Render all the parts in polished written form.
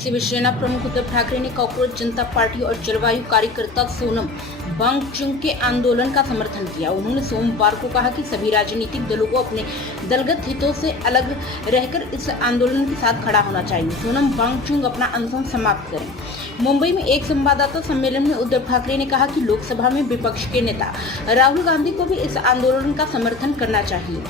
शिवसेना प्रमुख उद्धव ठाकरे ने कॉकरोच जनता पार्टी और जलवायु कार्यकर्ता सोनम वांगचुक के आंदोलन का समर्थन किया। उन्होंने सोमवार को कहा कि सभी राजनीतिक दलों को अपने दलगत हितों से अलग रहकर इस आंदोलन के साथ खड़ा होना चाहिए। सोनम वांगचुक अपना अनशन समाप्त करें। मुंबई में एक संवाददाता सम्मेलन में उद्धव ठाकरे ने कहा कि लोकसभा में विपक्ष के नेता राहुल गांधी को भी इस आंदोलन का समर्थन करना चाहिए।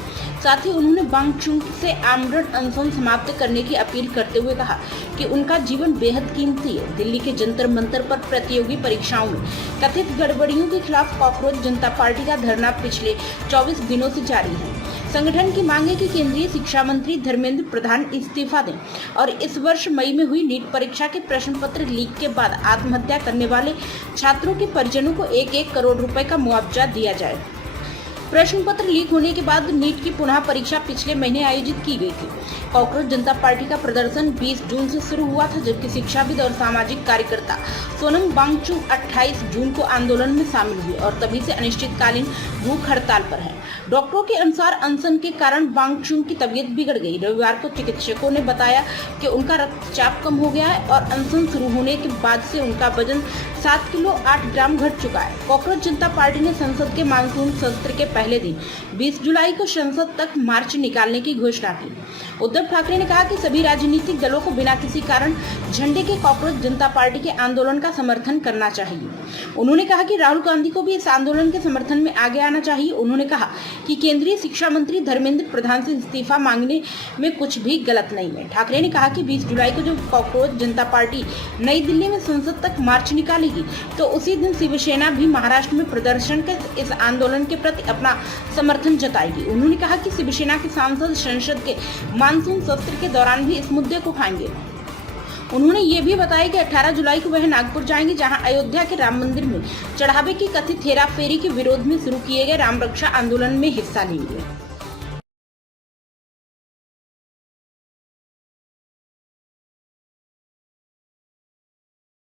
साथ ही उन्होंने वांगचुक से आमरण अनशन समाप्त करने की अपील करते हुए कहा कि उनका जीवन बेहद कीमती है। दिल्ली के जंतर मंतर पर प्रतियोगी परीक्षाओं में कथित गड़बड़ियों के खिलाफ कॉकरोच जनता पार्टी का धरना पिछले 24 दिनों से जारी है। संगठन की मांग है कि केंद्रीय शिक्षा मंत्री धर्मेंद्र प्रधान इस्तीफा दें और इस वर्ष मई में हुई नीट परीक्षा के प्रश्न पत्र लीक के बाद आत्महत्या करने वाले छात्रों के परिजनों को 1-1 करोड़ रुपए का मुआवजा दिया जाए। प्रश्न पत्र लीक होने के बाद नीट की पुनः परीक्षा पिछले महीने आयोजित की गई थी। कॉकरोच जनता पार्टी का प्रदर्शन 20 जून से शुरू हुआ था, जबकि शिक्षाविद और सामाजिक कार्यकर्ता सोनम वांगचुक 28 जून को आंदोलन में शामिल हुए और तभी से अनिश्चितकालीन भूख हड़ताल पर है। डॉक्टरों के अनुसार अनशन के कारण वांगचुक की तबीयत बिगड़ गई। रविवार को चिकित्सकों ने बताया कि उनका रक्तचाप कम हो गया है और अनशन शुरू होने के बाद से उनका वजन 7 किलो 8 ग्राम घट चुका है। कॉकरोच जनता पार्टी ने संसद के मानसून सत्र के पहले दिन 20 जुलाई को संसद तक मार्च निकालने की घोषणा की। उद्धव ठाकरे ने कहा कि सभी राजनीतिक दलों को बिना किसी कारण झंडे के कॉकरोच जनता पार्टी के आंदोलन का समर्थन करना चाहिए। उन्होंने कहा कि राहुल गांधी को भी इस आंदोलन के समर्थन में आगे आना चाहिए। उन्होंने कहा कि केंद्रीय शिक्षा मंत्री धर्मेंद्र प्रधान से इस्तीफा मांगने में कुछ भी गलत नहीं है। ठाकरे ने कहा कि 20 जुलाई को जब कॉकरोच जनता पार्टी नई दिल्ली में संसद तक मार्च निकालेगी तो उसी दिन शिवसेना भी महाराष्ट्र में प्रदर्शन कर इस आंदोलन के प्रति अपना समर्थन जताएगी। उन्होंने कहा कि शिवसेना के सांसद संसद के मानसून सत्र के दौरान भी इस मुद्दे को उठाएंगे। उन्होंने ये भी बताया कि 18 जुलाई को वह नागपुर जाएंगे, जहां अयोध्या के राम मंदिर में चढ़ावे की कथित हेराफेरी के विरोध में शुरू किए गए राम रक्षा आंदोलन में हिस्सा लेंगे।